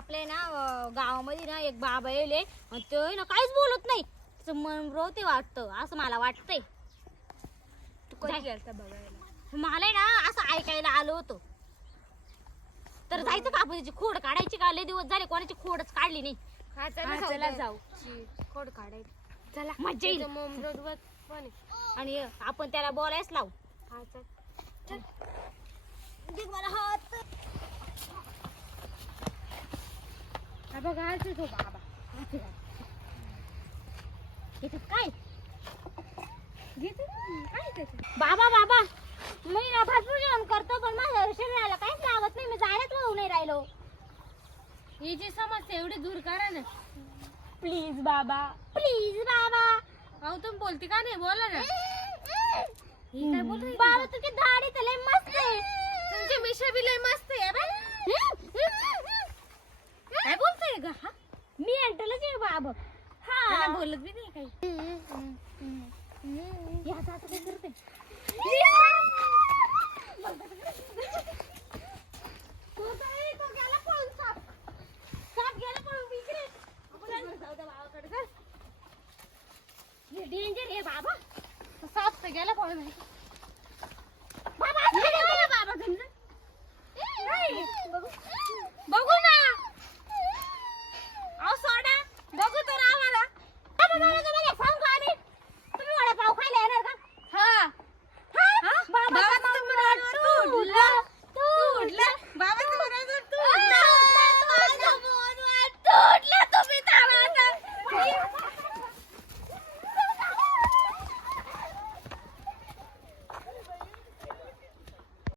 आपल्या ना अं, गावामध्ये ना एक बाबा येले आणि तो आहे ना काहीच बोलत नाही. त्याचं मन रोते वाटतं असं मला वाटतंय. तू कधी गेलता बघायला? मला आहे ना असं ऐकायला आलो होतो. तर जायचं का आपण त्याची खोड काढायची का? लय दिवस झाले कोणाची खोडच काढली नाही. हा चला जाऊ. खोड चला मज्जा येईल. तिथं मग रोडवर पण आहे. आणि आपण त्याला बोलायच लावू. हा चल मला हात हा बघ आहे तो बाबा. याच्यात काय? घेते ना. काय त्याच्यात बाबा बाबा मी ना भरपूर जेवण करतो पण माझ्या शरीराला काहीच लागत नाही. मी जाण्यात वाहू नाही राहिलो. ही जी समस्या एवढी दूर करा ना. प्लीज बाबा. प्लीज बाबा. अहो तुम्ही बोलते का नाही? बोला ना. ही काय बाबा तुझी दाढी तर लय मस्त आहे तुमची मिशा बी लय मस्त आहे बाय काय बोलतोय ग हा मी हा बोलत बी नाही काही या आता आता काय करते तो काय, तो गेला पळून साप. साप गेला पळून इकडे. आपण जाऊ दे बाबाकडे, चल. हे डेंजर आहे बाबा साप तर गेला पळून